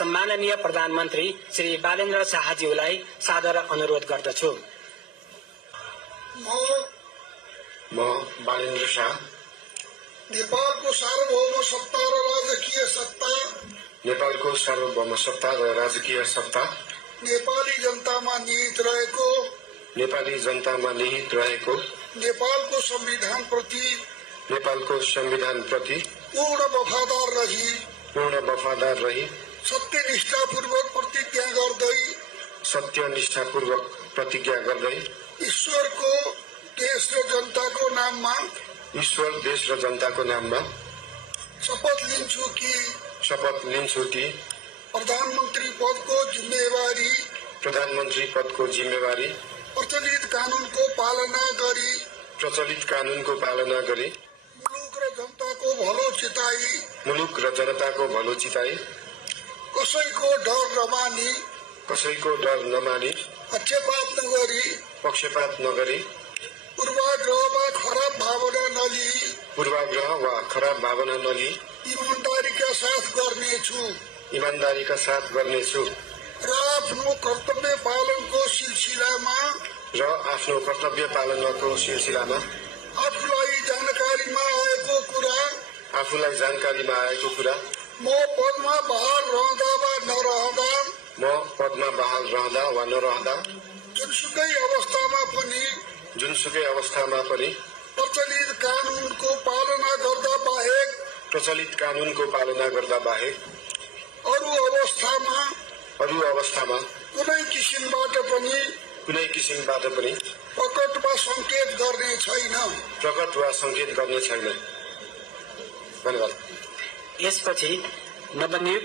सम्माननीय प्रधानमन्त्री श्री बालेन्द्र शाहज्यूलाई सादर अनुरोध गर्दछु। म बालेन्द्र शाह नेपालको सार्वभौम सत्ता र राजकीय सत्ता नेपाली जनतामा निहित रहेको नेपालको संविधान प्रति पूर्ण वफादार रही सत्यनिष्ठापूर्वक प्रतिज्ञा गर्दै ईश्वर देश र जनताको नाममा शपथ लिन्छु कि प्रधानमन्त्री पदको जिम्मेवारी प्रचलित कानूनको पालना गरी मुलुक र जनताको भलो चिताई कसैको डर नमानी पक्षपात नगरी पूर्वाग्रह वा खराब भावना नलिई ईमानदारीका साथ गर्नेछु र आफ्नो कर्तव्य पालनको सिलसिलामा आफूलाई जानकारीमा आएको कुरा म पदमा बहाल रहँदा वा नरहँदा जुनसुकै अवस्थामा पनि प्रचलित कानूनको पालना गर्दा बाहेक अरू अवस्थामा कुनै किसिमबाट पनि प्रकट वा संकेत गर्ने छैन। धन्यवाद। यसपछि नवनियुक्त